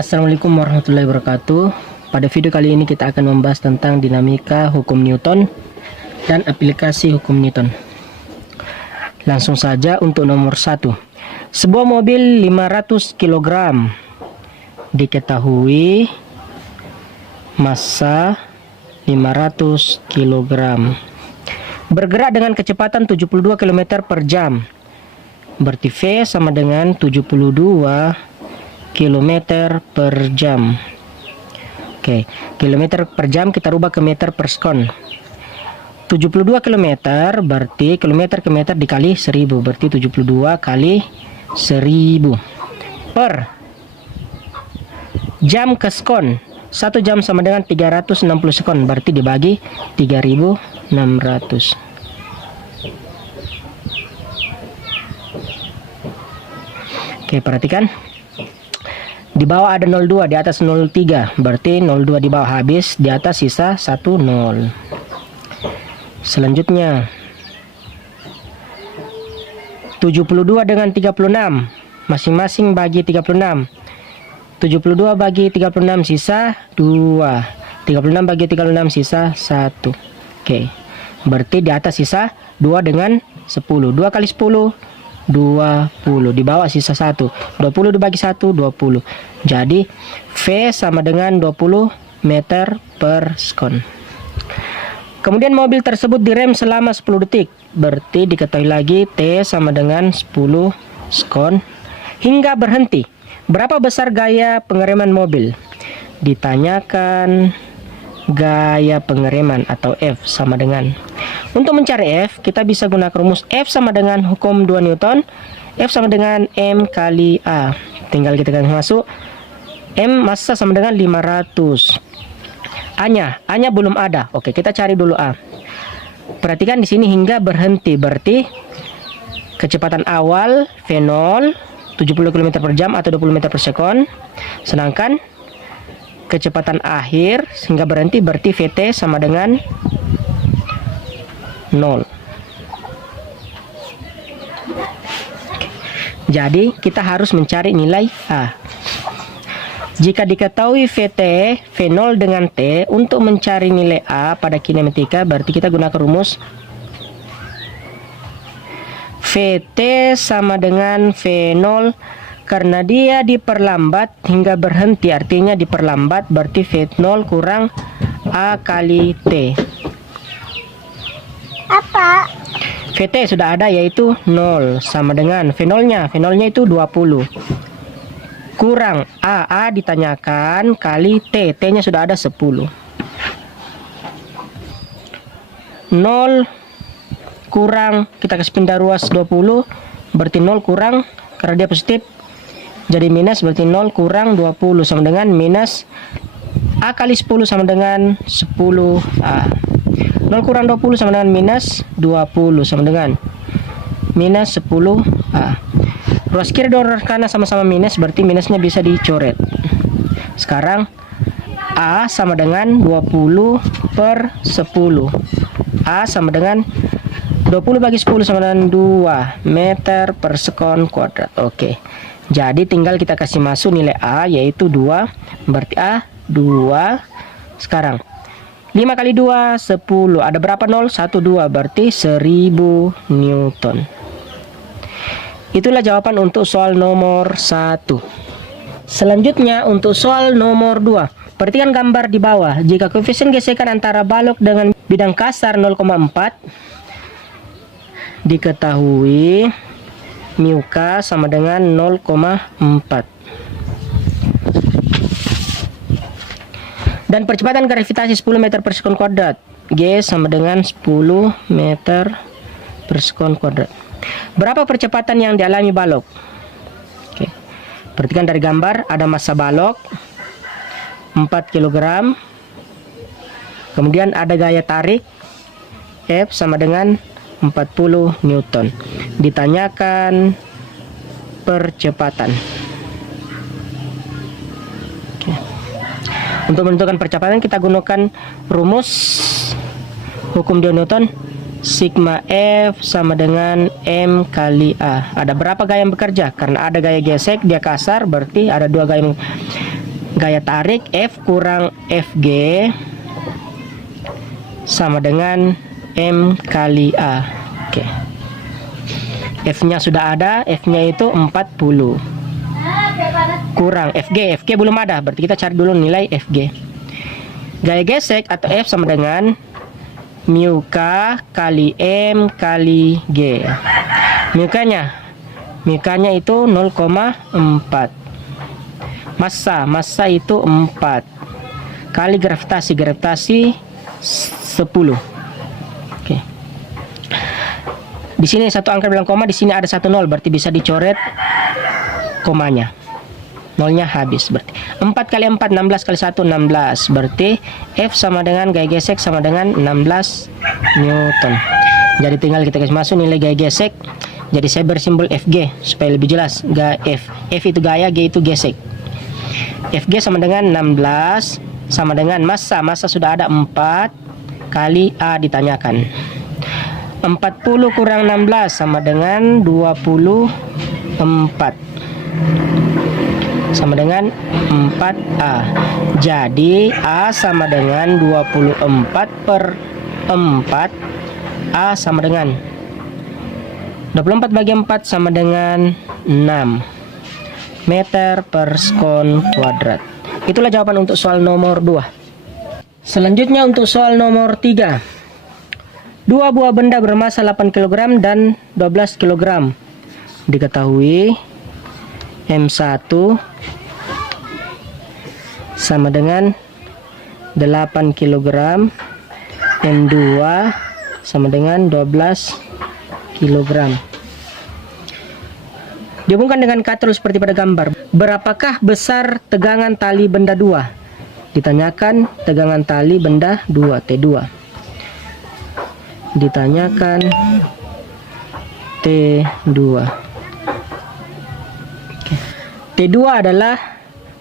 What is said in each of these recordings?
Assalamualaikum warahmatullahi wabarakatuh. Pada video kali ini kita akan membahas tentang dinamika hukum Newton dan aplikasi hukum Newton. Langsung saja untuk nomor 1. Sebuah mobil 500 kg diketahui massa 500 kg bergerak dengan kecepatan 72 km per jam. Berarti V sama dengan 72 km per jam. Oke, kilometer per jam kita rubah ke meter per sekon. 72 km berarti kilometer ke meter dikali 1000, berarti 72 kali 1000 per jam ke sekon. 1 jam sama dengan 360 sekon, berarti dibagi 3600. Oke, perhatikan. Di bawah ada 02, di atas 03. Berarti 02 di bawah habis, di atas sisa 10. Selanjutnya 72 dengan 36. Masing-masing bagi 36. 72 bagi 36 sisa 2. 36 bagi 36 sisa 1. Oke. Berarti di atas sisa 2 dengan 10. 2 kali 10 20. Di bawah sisa 1. 20 dibagi 1 20. Jadi V sama dengan 20 meter per sekon. Kemudian mobil tersebut direm selama 10 detik. Berarti diketahui lagi T sama dengan 10 sekon hingga berhenti. Berapa besar gaya pengereman mobil? Ditanyakan gaya pengereman atau F sama dengan. Untuk mencari F, kita bisa gunakan rumus F sama dengan hukum 2 Newton. F sama dengan M kali A. Tinggal kita masuk. M massa sama dengan 500. A-nya belum ada. Oke, kita cari dulu A. Perhatikan di sini hingga berhenti. Berarti kecepatan awal V0 70 km per jam atau 20 meter per sekon. Sedangkan kecepatan akhir hingga berhenti berarti VT sama dengan 0. Jadi kita harus mencari nilai A. Jika diketahui VT, V0 dengan T, untuk mencari nilai A pada kinematika berarti kita gunakan rumus VT sama dengan V0 karena dia diperlambat hingga berhenti, artinya diperlambat berarti V0 kurang A kali T. Apa? VT sudah ada yaitu 0 sama dengan V0-nya itu 20 kurang A ditanyakan kali T-nya sudah ada 10. 0 kurang, kita kasih pindah ruas 20 berarti 0 kurang, karena dia positif jadi minus, berarti 0 kurang 20 sama dengan minus A kali 10 sama dengan 10A. 0 kurang 20 sama dengan minus 20 sama dengan minus 10A. Ruas kiri dan ruas kanan sama-sama minus, berarti minusnya bisa dicoret. Sekarang A sama dengan 20 per 10. A sama dengan 20 bagi 10 sama dengan 2 meter per sekon kuadrat. Oke. Jadi tinggal kita kasih masuk nilai A yaitu 2. Berarti A 2. Sekarang 5 kali 2 10. Ada berapa 0? 1 2 berarti 1000 Newton. Itulah jawaban untuk soal nomor 1. Selanjutnya untuk soal nomor 2. Perhatikan gambar di bawah. Jika koefisien gesekan antara balok dengan bidang kasar 0,4 diketahui mu K sama dengan 0,4. Dan percepatan gravitasi 10 meter per sekon kuadrat. G sama dengan 10 meter per sekon kuadrat. Berapa percepatan yang dialami balok? Oke. Perhatikan dari gambar ada massa balok 4 kg. Kemudian ada gaya tarik F sama dengan 40 Newton. Ditanyakan percepatan. Oke. Untuk menentukan percepatan kita gunakan rumus hukum 2 Newton. Sigma F sama dengan M kali A. Ada berapa gaya yang bekerja? Karena ada gaya gesek, dia kasar, berarti ada 2 gaya. gaya tarik F kurang FG sama dengan M kali A. Oke. F-nya sudah ada, F-nya itu 40. Kurang FG belum ada, berarti kita cari dulu nilai FG. Gaya gesek atau F sama dengan mu K kali M kali G. Mu K-nya itu 0,4. Massa itu 4 kali gravitasi 10. Oke. Di sini satu angka bilang koma, di sini ada 1 0, berarti bisa dicoret komanya. Nolnya habis, berarti 4 kali 4 16 kali 1 16, berarti F sama dengan gaya gesek sama dengan 16 Newton. Jadi tinggal kita kasih masuk nilai gaya gesek. Jadi saya bersimbol FG supaya lebih jelas. F itu gaya, G itu gesek. FG sama dengan 16 sama dengan massa sudah ada 4 kali A ditanyakan. 40 kurang 16 sama dengan 24 sama dengan 4A. Jadi A sama dengan 24 per 4. A sama dengan 24 bagi 4 sama dengan 6 meter per sekon kuadrat. Itulah jawaban untuk soal nomor 2. Selanjutnya untuk soal nomor 3. 2 buah benda bermasa 8 kg dan 12 kg. Diketahui M1 sama dengan 8 kg, M2 sama dengan 12 kg. Dihubungkan dengan katrol seperti pada gambar. Berapakah besar tegangan tali benda 2? Ditanyakan tegangan tali benda 2, T2. Ditanyakan T2. T2 adalah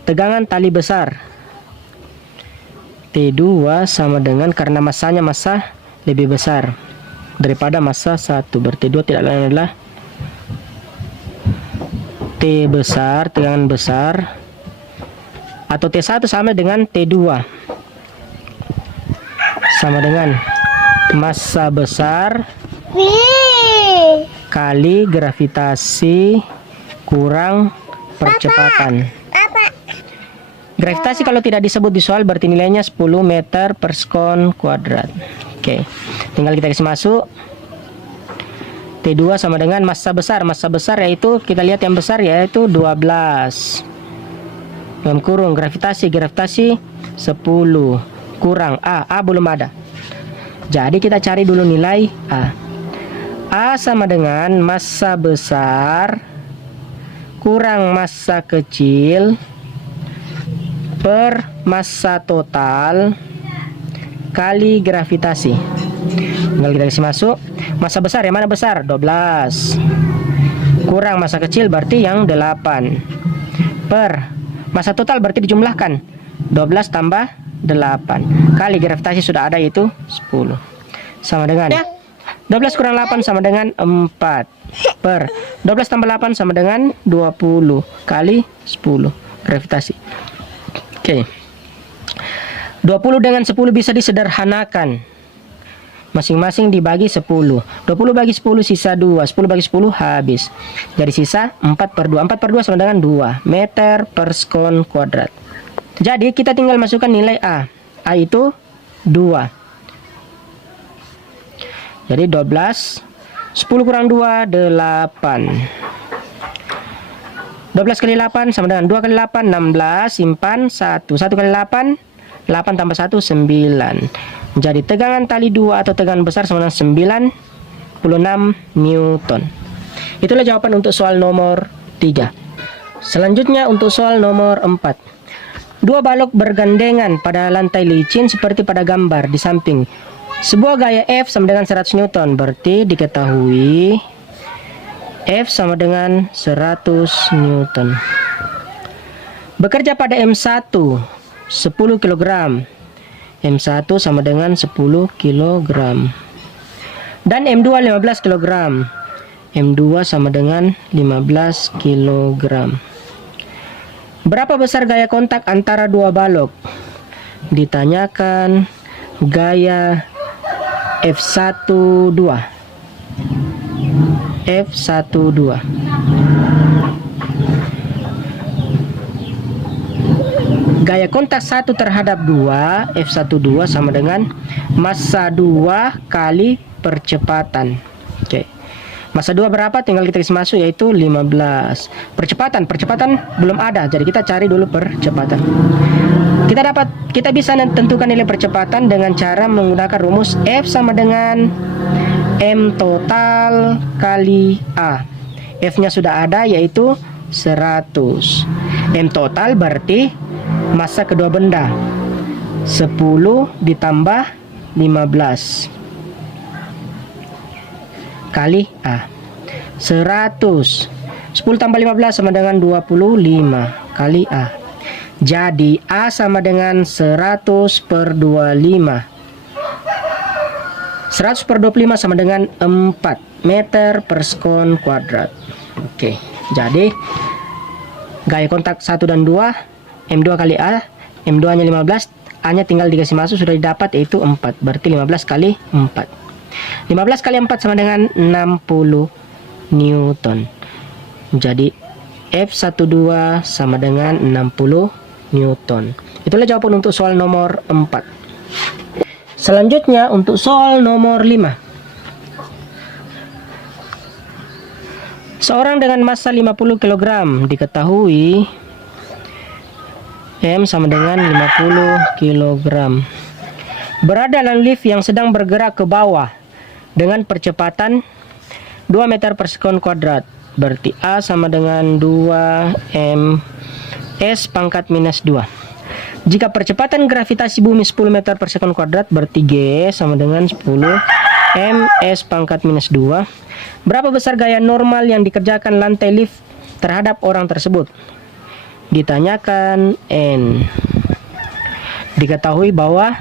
tegangan tali besar. T2 sama dengan, karena massanya lebih besar daripada massa 1, berarti T2 tidak lain adalah T besar, tegangan besar, atau T1 sama dengan T2 sama dengan massa besar kali gravitasi kurang percepatan. Gravitasi kalau tidak disebut di soal berarti nilainya 10 meter per sekon kuadrat. Oke, tinggal kita kasih masuk. T2 sama dengan massa besar. Massa besar yaitu, kita lihat yang besar yaitu 12. Dalam kurung gravitasi 10 kurang A belum ada. Jadi kita cari dulu nilai A. A sama dengan massa besar kurang massa kecil per massa total kali gravitasi. Tinggal kita kasih masuk. Massa besar yang mana besar? 12. Kurang massa kecil berarti yang 8. Per massa total berarti dijumlahkan. 12 tambah 8. Kali gravitasi sudah ada yaitu 10. Sama dengan 12 kurang 8 sama dengan 4. Per 12 tambah 8 sama dengan 20. Kali 10. Gravitasi. Oke. 20 dengan 10 bisa disederhanakan. Masing-masing dibagi 10. 20 bagi 10 sisa 2. 10 bagi 10 habis. Jadi sisa 4 per 2. 4 per 2 sama dengan 2 meter per sekon kuadrat. Jadi kita tinggal masukkan nilai A. A itu 2. Jadi 12. 10 kurang 2, 8. 12 kali 8 sama dengan 2 kali 8, 16. Simpan 1. 1 kali 8, 8 tambah 1, 9. Jadi tegangan tali 2 atau tegangan besar sama dengan 96 Newton. Itulah jawaban untuk soal nomor 3. Selanjutnya untuk soal nomor 4. 2 balok bergandengan pada lantai licin seperti pada gambar di samping. Sebuah gaya F sama dengan 100 Newton. Berarti diketahui F sama dengan 100 Newton. Bekerja pada M1 10 kg. M1 sama dengan 10 kg. Dan M2 15 kg. M2 sama dengan 15 kg. Berapa besar gaya kontak antara dua balok? Ditanyakan gaya F12. F12. Gaya kontak 1 terhadap 2, F12 sama dengan massa 2 kali percepatan. Oke. Massa 2 berapa? Tinggal kita isi masuk, yaitu 15. Percepatan belum ada, jadi kita cari dulu percepatan. Kita bisa tentukan nilai percepatan dengan cara menggunakan rumus F sama dengan M total kali A. F-nya sudah ada, yaitu 100. M total berarti massa kedua benda 10 ditambah 15 kali A. 100. 10 tambah 15 sama dengan 25 kali A. Jadi A sama dengan 100 per 25. 100 per 25 sama dengan 4 meter per sekon kuadrat. Oke, jadi gaya kontak 1 dan 2, M2 kali A, M2 nya 15, A nya tinggal dikasih masuk, sudah didapat, yaitu 4. Berarti 15 kali 4. 15 kali 4 sama dengan 60 Newton. Jadi F12 sama dengan 60 Newton. Itulah jawaban untuk soal nomor 4. Selanjutnya untuk soal nomor 5. Seorang dengan massa 50 kg diketahui M sama dengan 50 kg. Berada dalam lift yang sedang bergerak ke bawah dengan percepatan 2 meter per sekon kuadrat. Berarti A sama dengan 2 S pangkat minus 2. Jika percepatan gravitasi bumi 10 meter per sekon kuadrat, berarti G sama dengan 10 S pangkat minus 2. Berapa besar gaya normal yang dikerjakan lantai lift terhadap orang tersebut? Ditanyakan N. Diketahui bahwa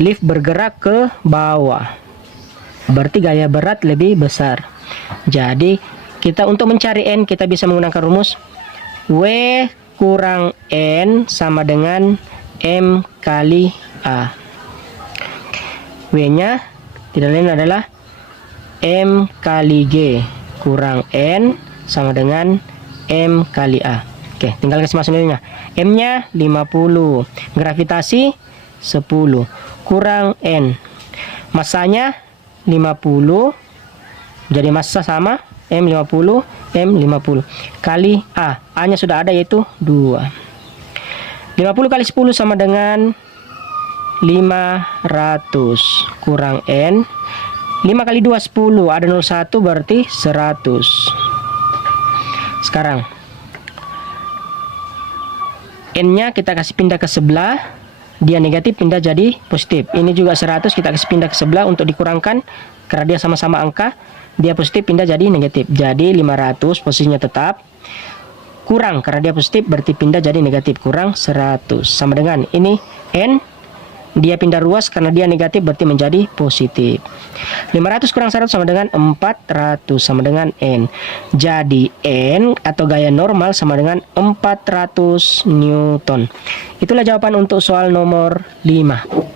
lift bergerak ke bawah, berarti gaya berat lebih besar. Jadi kita untuk mencari N, kita bisa menggunakan rumus W kurang N sama dengan M kali A. W nya tidak lain adalah M kali G kurang N sama dengan M kali A. Oke, tinggal kasih masuk nilainya. M nya 50, gravitasi 10 kurang N, massanya 50, jadi massa sama M50 kali A. A nya sudah ada, yaitu 2. 50 kali 10 sama dengan 500 kurang N. 5 kali 2 10, ada 01, berarti 100. Sekarang N nya kita kasih pindah ke sebelah, dia negatif pindah jadi positif. Ini juga 100, kita kasih pindah ke sebelah untuk dikurangkan, karena dia sama-sama angka, dia positif pindah jadi negatif. Jadi 500 posisinya tetap, kurang karena dia positif berarti pindah jadi negatif, kurang 100 sama dengan ini N, dia pindah ruas karena dia negatif berarti menjadi positif. 500 kurang 100 sama dengan 400 sama dengan N. Jadi N atau gaya normal sama dengan 400 Newton. Itulah jawaban untuk soal nomor 5.